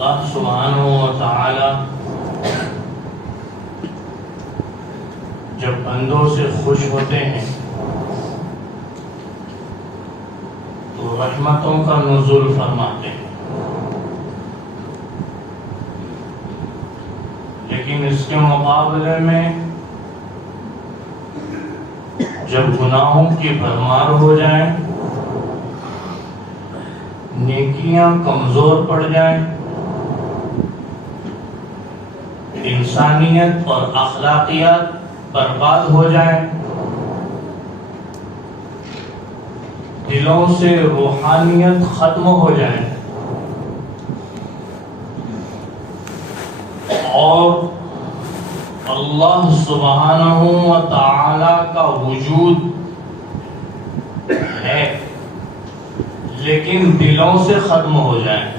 اللہ سبحانہ و تعالی جب بندوں سے خوش ہوتے ہیں تو رحمتوں کا نزول فرماتے ہیں، لیکن اس کے مقابلے میں جب گناہوں کی بھرمار ہو جائے، نیکیاں کمزور پڑ جائیں، انسانیت اور اخلاقیات برباد ہو جائیں، دلوں سے روحانیت ختم ہو جائے اور اللہ سبحانہ و تعالی کا وجود ہے لیکن دلوں سے ختم ہو جائے،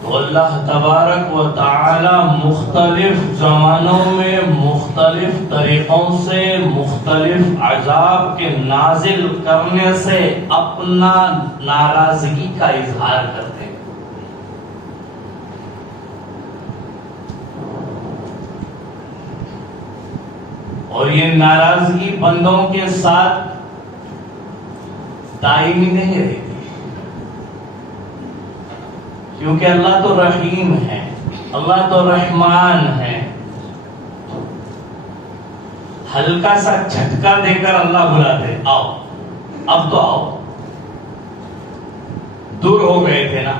تو اللہ تبارک و تعالی مختلف زمانوں میں مختلف طریقوں سے مختلف عذاب کے نازل کرنے سے اپنا ناراضگی کا اظہار کرتے ہیں۔ اور یہ ناراضگی بندوں کے ساتھ دائمی نہیں رہتی، کیونکہ اللہ تو رحیم ہے، اللہ تو رحمان ہے۔ ہلکا سا جھٹکا دے کر اللہ بلاتے، آؤ اب تو آؤ، دور ہو گئے تھے نا،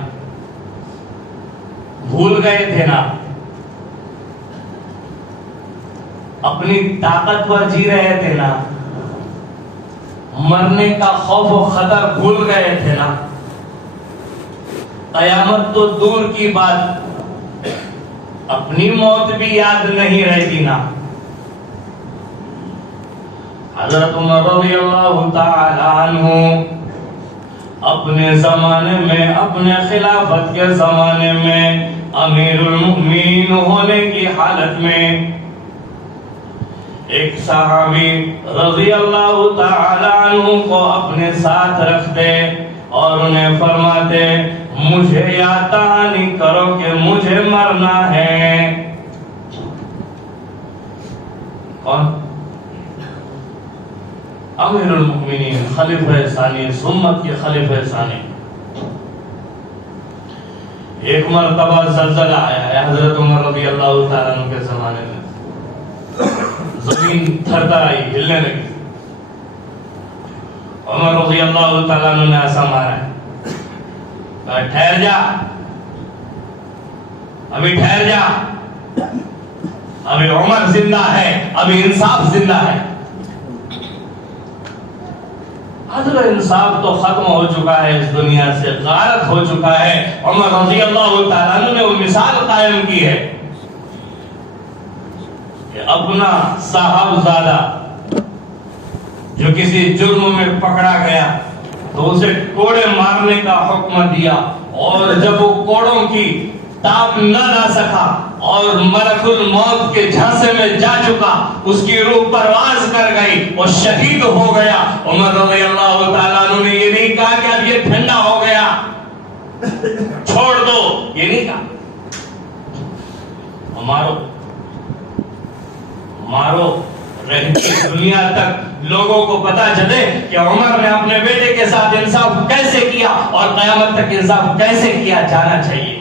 بھول گئے تھے نا، اپنی طاقت پر جی رہے تھے نا، مرنے کا خوف و خطر بھول گئے تھے نا، قیامت تو دور کی بات اپنی موت بھی یاد نہیں رہتی نا۔ حضرت عمر رضی اللہ تعالی عنہ اپنے زمانے میں، اپنے خلافت کے زمانے میں امیر المؤمنین ہونے کی حالت میں ایک صحابی رضی اللہ تعالی عنہ کو اپنے ساتھ رکھتے اور انہیں فرماتے، مجھے یاد دہانی کرو کہ مجھے مرنا ہے۔ کون؟ امیر المؤمنین، خلیفہ ثانی، امت کے خلیفہ ثانی۔ ایک مرتبہ زلزلہ آیا ہے حضرت عمر رضی اللہ تعالیٰ عنہ کے زمانے میں، زمین تھر تھر آئی، ہلنے لگی۔ عمر رضی اللہ تعالیٰ عنہ نے ایسا مارا ہے، کہا ٹھہر جا، ابھی ٹھہر جا، ابھی عمر زندہ ہے، ابھی انصاف زندہ ہے۔ عدل و انصاف تو ختم ہو چکا ہے، اس دنیا سے غارت ہو چکا ہے۔ عمر رضی اللہ تعالیٰ عنہ نے وہ مثال قائم کی ہے کہ اپنا صاحبزادہ جو کسی جرم میں پکڑا گیا تو اسے کوڑے مارنے کا حکم دیا، اور جب وہ کوڑوں کی تاب نہ لا سکا اور ملک الموت کے جھانسے میں جا چکا، اس کی روح پرواز کر گئی، وہ شہید ہو گیا۔ عمر رضی اللہ تعالیٰ عنہ نے یہ نہیں کہا کہ اب یہ ٹھنڈا ہو گیا چھوڑ دو، یہ نہیں کہا، مارو رہتی دنیا تک لوگوں کو پتا چلے کہ عمر نے اپنے بیٹے کے ساتھ انصاف کیسے کیا اور قیامت تک انصاف کیسے کیا جانا چاہیے۔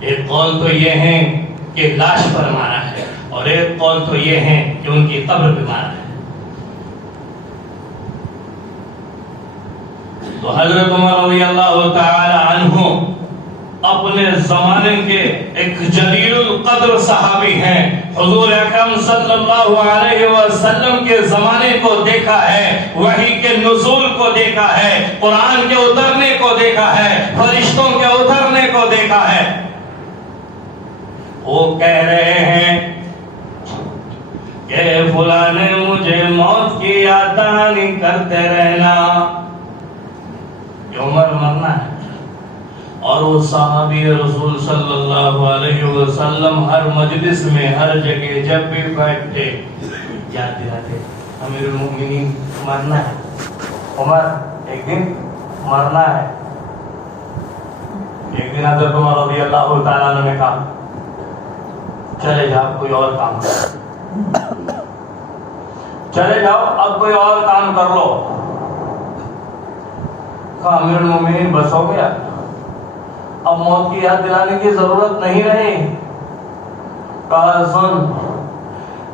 ایک قول تو یہ ہے کہ لاش پر مارا ہے، اور ایک قول تو یہ ہے کہ ان کی قبر پہ مارا ہے۔ تو حضرت عمر رضی اللہ تعالی عنہ اپنے زمانے کے ایک جلیل القدر صحابی ہیں، حضور اکرم صلی اللہ علیہ وسلم کے زمانے کو دیکھا ہے، وحی کے نزول کو دیکھا ہے، قرآن کے اترنے کو دیکھا ہے، فرشتوں کے اترنے کو دیکھا ہے۔ وہ کہہ رہے ہیں کہ فلاں نے مجھے موت کی یاد دہانی کرتے رہنا کہ عمر مرنا ہے۔ اور وہ صحابی رسول صلی اللہ علیہ وسلم ہر مجلس میں، ہر جگہ جب بھی بیٹھتے یاد دلاتے، امیر المؤمنین مرنا ہے، عمر ایک دن مرنا ہے. ایک دن حضرت عمر رضی اللہ تعالیٰ عنہ نے کہا چلے جاؤ کوئی اور کام کرو، چلے جاؤ اب کوئی اور کام کر لو. کہا امیر المومنین بس ہو گیا، اب موت کی یاد دلانے کی ضرورت نہیں رہی. کہا سن،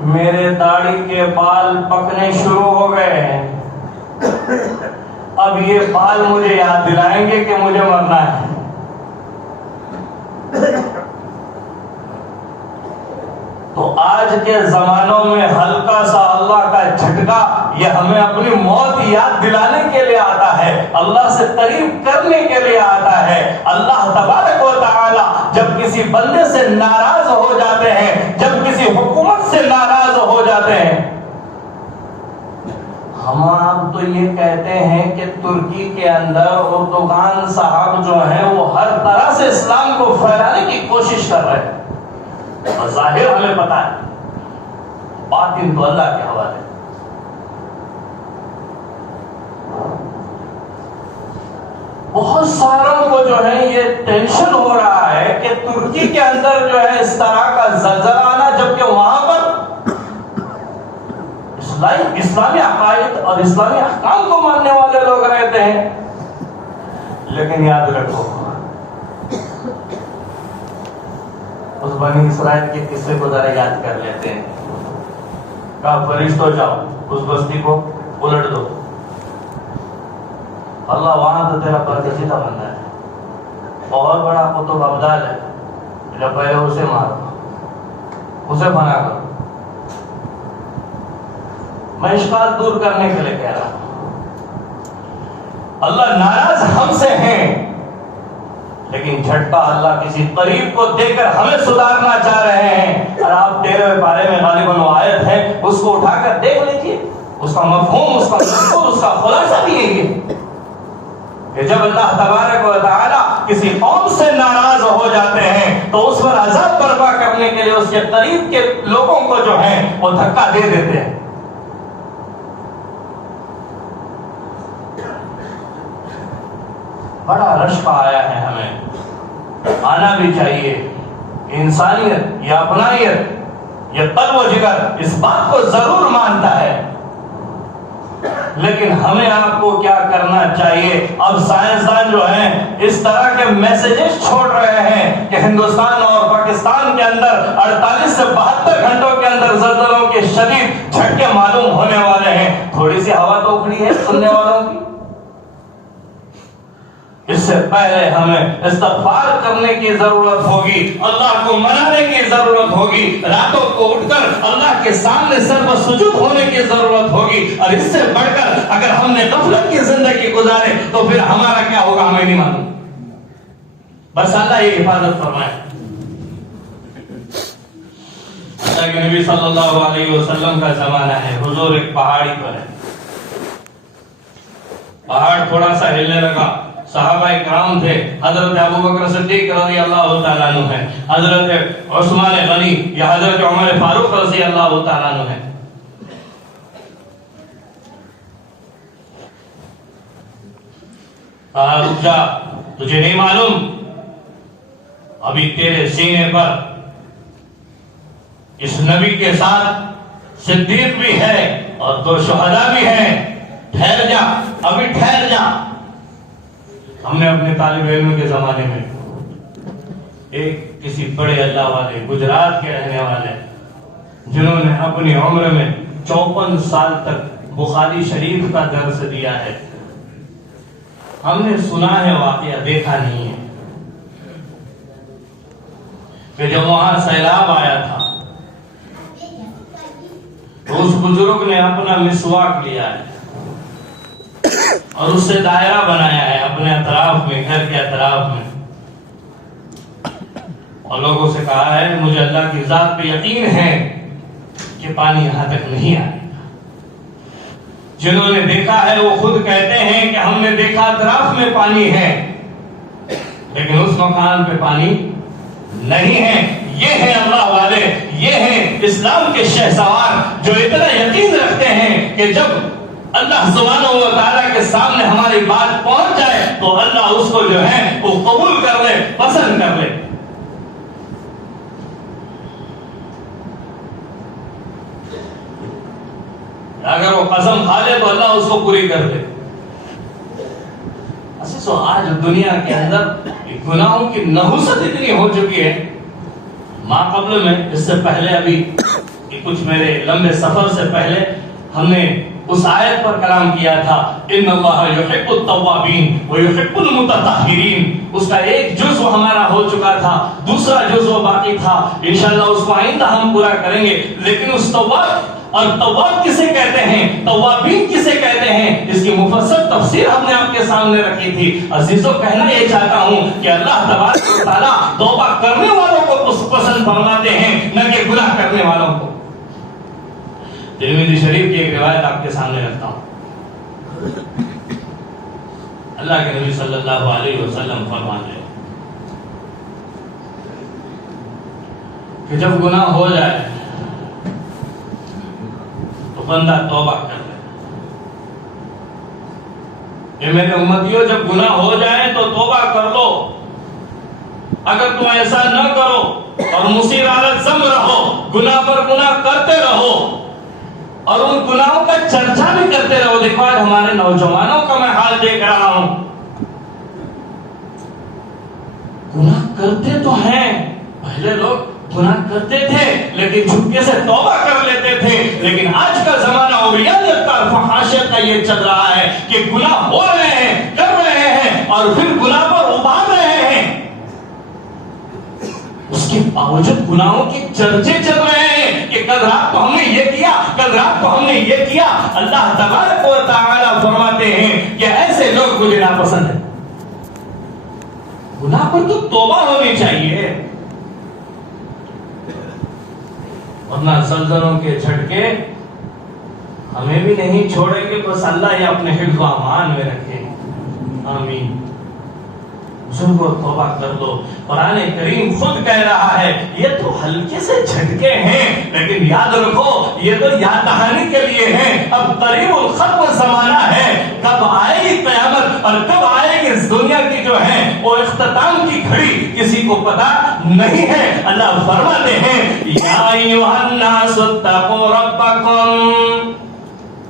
میرے داڑھی کے بال پکنے شروع ہو گئے ہیں، اب یہ بال مجھے یاد دلائیں گے کہ مجھے مرنا ہے. تو آج کے زمانوں میں ہلکا سا اللہ کا جھٹکا یہ ہمیں اپنی موت یاد دلانے کے لیے آتا ہے، اللہ سے قریب کرنے کے لیے آتا ہے. اللہ تبارک و تعالی جب کسی بندے سے ناراض ہو جاتے ہیں، جب کسی حکومت سے ناراض ہو جاتے ہیں، ہم آپ تو یہ کہتے ہیں کہ ترکی کے اندر اردوغان صاحب جو ہیں وہ ہر طرح سے اسلام کو پھیلانے کی کوشش کر رہے ہیں. ظاہر ہمیں پتا ہے، باطن تو اللہ کے حوالے. بہت ساروں کو جو ہے یہ ٹینشن ہو رہا ہے کہ ترکی کے اندر جو ہے اس طرح کا زلزلہ آنا، جبکہ وہاں پر اسلامی عقائد اور اسلامی احکام کو ماننے والے لوگ رہتے ہیں. لیکن یاد رکھو، اس بنی اسرائیل کے قصے کو ذرا یاد کر لیتے ہیں. کہا فرشتوں جاؤ اس بستی کو الٹ دو. اللہ وہاں تو تیرا برکشیدہ بندہ ہے، بہت بڑا قطب ابدال ہے، جب پہلے اسے مارو، اسے فنا کرو. میں اشکال دور کرنے کے لیے کہہ رہا ہوں. اللہ ناراض ہم سے ہیں، لیکن جھٹکا اللہ کسی قریب کو دے کر ہمیں سدھارنا چاہ رہے ہیں. اور آپ 13ویں پارے میں غالباً وہ آیت ہے، اس کو اٹھا کر دیکھ لیجئے، اس کا مفہوم، اس کا مضمون، اس کا خلاصہ بھی یہی ہے کہ جب اللہ تبارک و تعالی کسی قوم سے ناراض ہو جاتے ہیں تو اس پر عذاب برپا کرنے کے لیے اس کے قریب کے لوگوں کو جو ہے وہ دھکا دے دیتے ہیں. بڑا رشک آیا ہے، ہمیں آنا بھی چاہیے. انسانیت یا اپنائیت یا قلب و جگر اس بات کو ضرور مانتا ہے، لیکن ہمیں آپ کو کیا کرنا چاہیے؟ اب سائنسدان جو ہیں اس طرح کے میسیجز چھوڑ رہے ہیں کہ ہندوستان اور پاکستان کے اندر 48 سے 72 گھنٹوں کے اندر زلزلوں کے شدید جھٹکے معلوم ہونے والے ہیں. تھوڑی سی ہوا تو اکھڑی ہے سننے والوں کی. اس سے پہلے ہمیں استغفار کرنے کی ضرورت ہوگی، اللہ کو منانے کی ضرورت ہوگی، راتوں کو اٹھ کر اللہ کے سامنے سر پر سجود ہونے کی ضرورت ہوگی. اور اس سے بڑھ کر اگر ہم نے غفلت کی زندگی گزارے تو پھر ہمارا کیا ہوگا ہمیں نہیں معلوم. بس اللہ یہ حفاظت فرمائے. اللہ کے نبی صلی اللہ علیہ وسلم کا زمانہ ہے، حضور ایک پہاڑی پر ہے، پہاڑ تھوڑا سا ہلنے لگا. صحابہ کرام تھے، حضرت ابوبکر صدیق رضی اللہ تعالیٰ عنہ ہے، حضرت عثمان غنی یا حضرت عمر فاروق رضی اللہ تعالیٰ عنہ ہے. رک جا، تجھے نہیں معلوم ابھی تیرے سینے پر اس نبی کے ساتھ صدیق بھی ہے اور 2 شہداء بھی ہیں. ٹھہر جا، ابھی ٹھہر جا. ہم نے اپنے طالب علم کے زمانے میں ایک کسی بڑے اللہ والے گجرات کے رہنے والے جنہوں نے اپنی عمر میں 54 سال تک بخاری شریف کا درس دیا ہے، ہم نے سنا ہے واقعہ، دیکھا نہیں ہے، کہ جب وہاں سیلاب آیا تھا تو اس بزرگ نے اپنا مسواک لیا ہے اور اس سے دائرہ بنایا ہے اپنے اطراف میں، گھر کے اطراف میں، اور لوگوں سے کہا ہے مجھے اللہ کی ذات پہ یقین ہے کہ پانی یہاں تک نہیں آئے گا. جنہوں نے دیکھا ہے وہ خود کہتے ہیں کہ ہم نے دیکھا اطراف میں پانی ہے لیکن اس مکان پہ پانی نہیں ہے. یہ ہیں اللہ والے، یہ ہیں اسلام کے شہسوار جو اتنا یقین رکھتے ہیں کہ جب اللہ سبحانہ و تعالیٰ کے سامنے ہماری بات پہنچ جائے تو اللہ اس کو جو ہے وہ قبول کر لے، پسند کر لے۔ اگر وہ قسم کھا لے تو اللہ اس کو پوری کر دے۔ سو آج دنیا کے اندر گناہوں کی نحوست اتنی ہو چکی ہے، ما قبل میں اس سے پہلے ابھی کچھ میرے لمبے سفر سے پہلے ہم نے اس آیت پر کلام کیا تھا، ان اللہ یحب التوابین ویحب المتطہرین۔ اس کا ایک جزو ہمارا ہو چکا تھا، دوسرا جزو باقی تھا، انشاءاللہ اس کو آئندہ ہم پورا کریں گے۔ لیکن اس تواب اور تواب کسے کہتے ہیں، توابین کسے کہتے ہیں، اس کی مفصل تفسیر ہم نے آپ کے سامنے رکھی تھی۔ عزیزو، کہنا یہ چاہتا ہوں کہ اللہ تبارک و تعالیٰ توبہ کرنے والوں کو پسند فرماتے ہیں، نہ کہ گناہ کرنے والوں کو۔ ترمذی شریف کی ایک روایت آپ کے سامنے رکھتا ہوں۔ اللہ کے نبی صلی اللہ علیہ وسلم فرماتے ہیں کہ جب گناہ ہو جائے تو بندہ توبہ کر لے۔ اے میرے امتیوں، جب گناہ ہو جائے تو توبہ کر لو۔ اگر تم ایسا نہ کرو اور مصیر علی ذنب رہو، گناہ پر گناہ کرتے رہو اور ان گناہوں کا چرچا بھی کرتے رہو۔ دیکھو آج ہمارے نوجوانوں کا میں حال دیکھ رہا ہوں، گناہ کرتے تو ہیں، پہلے لوگ گناہ کرتے تھے لیکن چھپکے سے توبہ کر لیتے تھے، لیکن آج کا زمانہ اوریانیت کا، فحاشیت کا یہ چل رہا ہے کہ گناہ ہو رہے ہیں، کر رہے ہیں اور پھر گناہ پر ابھار رہے ہیں، اس کے باوجود گناہوں کے چرچے چل رہے ہیں کہ کل رات کو ہم نے یہ کیا، کل رات کو ہم نے یہ کیا۔ اللہ تبارک و تعالی فرماتے ہیں کہ ایسے لوگ مجھے ناپسند ہیں۔ گناہ پر تو توبہ ہونی چاہیے، ورنہ زلزلوں کے جھٹکے ہمیں بھی نہیں چھوڑیں گے، بس اللہ یہ اپنے حفظ و امان میں رکھے، آمین۔ ضرور توبہ کر لو۔ قرآن کریم خود کہہ رہا ہے یہ تو ہلکے سے جھٹکے ہیں، لیکن یاد رکھو یہ تو یاد دہانی کے لیے ہیں۔ اب قریب الختم زمانہ ہے، کب آئے گی قیامت اور کب آئے گی اس دنیا کی جو ہے وہ اختتام کی گھڑی، کسی کو پتا نہیں ہے۔ اللہ فرماتے ہیں یا ایھا الناس اتقوا ربکم،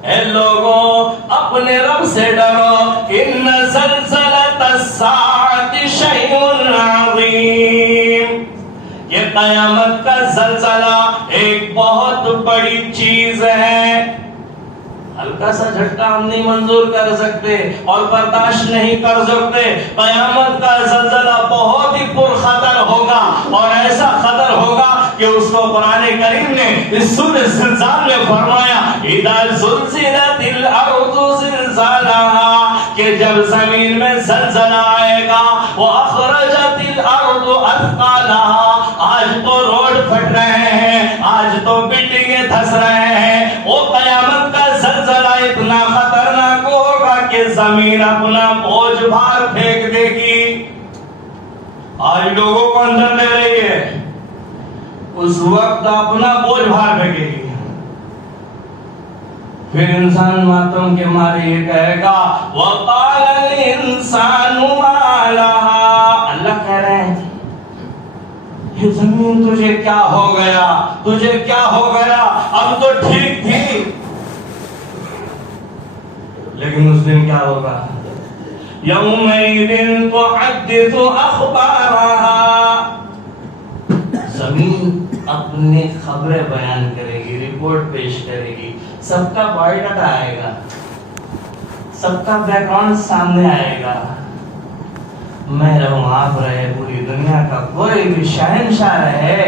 اے لوگوں اپنے رب سے ڈرو، ان زلزلۃ الساعۃ شیء عظیم، یہ قیامت کا زلزلہ ایک بہت بڑی چیز ہے۔ ہلکا سا جھٹکا ہم نہیں منظور کر سکتے اور برداشت نہیں کر سکتے، قیامت کا زلزلہ بہت ہی پرخطر ہوگا، اور ایسا خطر ہوگا کہ اس کو قرآن کریم نے اس سورۃ زلزال میں فرمایا اذا زلزلت الارض زلزالها، کہ جب زمین میں زلزلہ آئے گا، واخرجت الارض اثقالها، آج تو روڈ پھٹ رہے ہیں، آج تو بلڈنگیں دھس رہے ہیں، وہ قیامت کا زلزلہ اتنا خطرناک ہوگا کہ زمین اپنا بوجھ بھار پھینک دے گی۔ آج لوگوں کو اندر لے رہی ہے، اس وقت اپنا بوجھ بھار پھینکے گی۔ پھر انسان ماتم کے مارے یہ کہے گا وَقَالَ الْإِنسَانُ مَا لَهَا، اللہ کہہ رہے ہیں یہ زمین تجھے کیا ہو گیا، تجھے کیا ہو گیا، اب تو ٹھیک تھی، لیکن اس دن کیا ہوگا، يَوْمَئِذٍ تُحَدِّثُ أَخْبَارَهَا، زمین اپنی خبریں بیان کرے گی، رپورٹ پیش کرے گی، سب کا بایو ڈاٹا آئے گا، سب کا بیک گراؤنڈ سامنے آئے گا، میں رہوں آپ رہے، پوری دنیا کا کوئی بھی شہنشاہ رہے،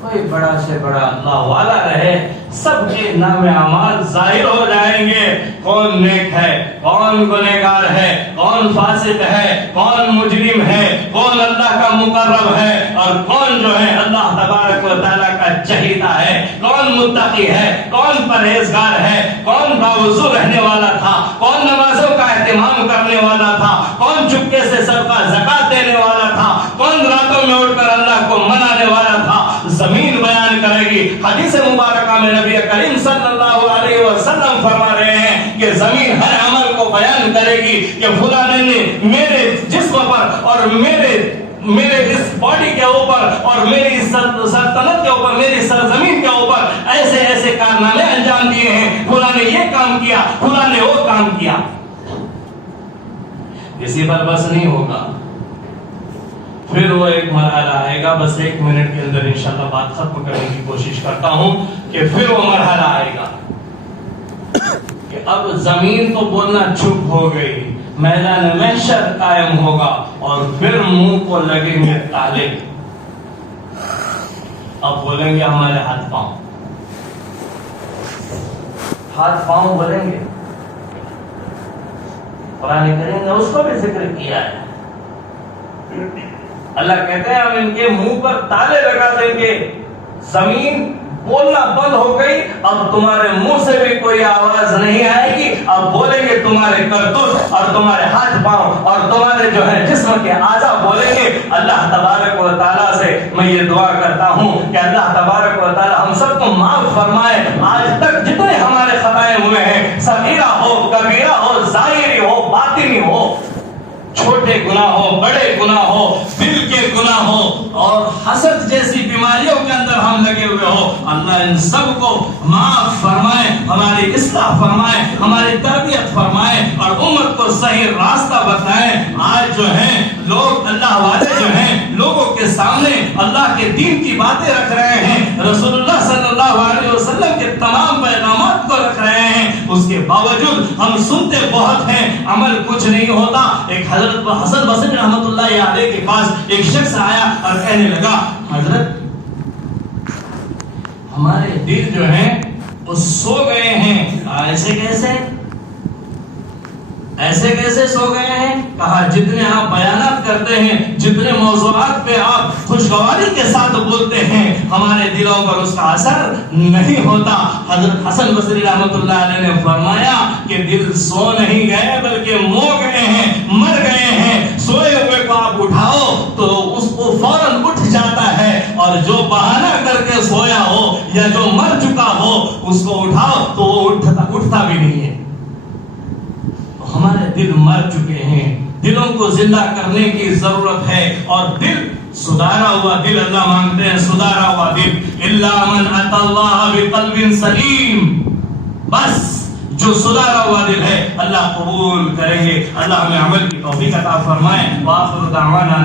کوئی بڑا سے بڑا اللہ والا رہے، سب کے نام اعمال ظاہر ہو جائیں گے، کون نیک ہے، کون گنہگار ہے، کون فاسق ہے، کون مجرم ہے، کون اللہ کا مقرب ہے اور کون جو ہے اللہ تبارک و تعالیٰ کا چہیتا ہے، کون متقی ہے، کون پرہیزگار ہے، کون باوضو رہنے والا تھا، کون نمازوں کا اہتمام کرنے والا تھا، کون چپکے سے صدقہ زکات دینے والا تھا، کون راتوں میں اٹھ کر اللہ کو منانے والا تھا۔ زمین بیان کرے گی۔ حدیث مبارکہ میں نبی کریم صلی اللہ علیہ وسلم فرما رہے ہیں کہ کہ زمین ہر عمل کو بیان کرے گی کہ فلاں نے میرے جسم پر اور میرے اس باڈی کے اوپر اور میری سلطنت کے اوپر، میری سرزمین کے اوپر ایسے ایسے کارنامے انجام دیے ہیں، فلاں نے یہ کام کیا، فلاں نے وہ کام کیا۔ کسی پر بس نہیں ہوگا، پھر وہ ایک مرحلہ آئے گا، بس 1 منٹ کے اندر انشاءاللہ بات ختم کرنے کی کوشش کرتا ہوں کہ پھر وہ مرحلہ آئے گا کہ اب زمین تو بولنا چپ ہو گئی، میدان محشر قائم ہوگا اور پھر منہ کو لگیں گے تالے، اب بولیں گے ہمارے ہاتھ پاؤں بولیں گے، قرآن کریم نے اس کو بھی ذکر کیا ہے۔ اللہ کہتے ہیں ہم ان کے منہ پر تالے لگا دیں گے، زمین بولنا بند ہو گئی، اب تمہارے منہ سے بھی کوئی آواز نہیں آئے گی، اب بولیں گے تمہارے کرتوت اور تمہارے ہاتھ پاؤں اور تمہارے جو ہے جسم کے اعضاء بولیں گے۔ اللہ تبارک و تعالیٰ سے میں یہ دعا کرتا ہوں کہ اللہ تبارک و تعالیٰ ہم سب کو معاف فرمائے، آج تک جتنے ہمارے خطائیں ہوئے ہیں، صغیرہ ہو کبیرہ ہو ظاہری ہو باطنی ہو، چھوٹے گناہ ہو بڑے گناہ ہو، دل کے گناہ ہو اور حسد جیسی بیماریوں کے اندر ہم لگے ہوئے ہو، اللہ ان سب کو معاف فرمائے، ہماری اصلاح فرمائے، ہماری تربیت فرمائے اور امت کو صحیح راستہ بتائیں۔ آج جو ہیں لوگ اللہ والے جو ہیں لوگوں کے سامنے اللہ کے دین کی باتیں رکھ رہے ہیں، رسول اللہ صلی اللہ علیہ وسلم کے تمام پیغامات کو رکھ رہے ہیں، اس کے باوجود ہم سنتے بہت ہیں، عمل کچھ نہیں ہوتا۔ ایک حضرت حسن بصری رحمۃ اللہ علیہ کے پاس ایک شخص آیا اور کہنے لگا، حضرت ہمارے دل جو ہیں وہ سو گئے ہیں۔ ایسے کیسے سو گئے ہیں؟ کہا جتنے آپ بیانات کرتے ہیں، جتنے موضوعات پہ آپ خوشگواری کے ساتھ بولتے ہیں، ہمارے دلوں پر اس کا اثر نہیں ہوتا۔ حضرت حسن بصری رحمۃ اللہ علیہ نے فرمایا کہ دل سو نہیں گئے بلکہ مو گئے ہیں، مر گئے ہیں۔ سوئے ہوئے کو آپ اٹھاؤ تو اس کو فوراً اٹھ جاتا ہے، اور جو بہانہ کر کے سویا ہو یا جو مر چکا ہو اس کو اٹھاؤ تو وہ اٹھتا بھی نہیں ہے۔ ہمارے دل مر چکے ہیں، دلوں کو زندہ کرنے کی ضرورت ہے، اور دل سدھارا ہوا دل اللہ مانگتے ہیں، سدھارا ہوا دل الا من اتى الله بقلب سلیم، بس جو سدھارا ہوا دل ہے اللہ قبول کریں گے۔ اللہ ہمیں عمل کی توفیق عطا فرمائے۔ وآخر دعوانا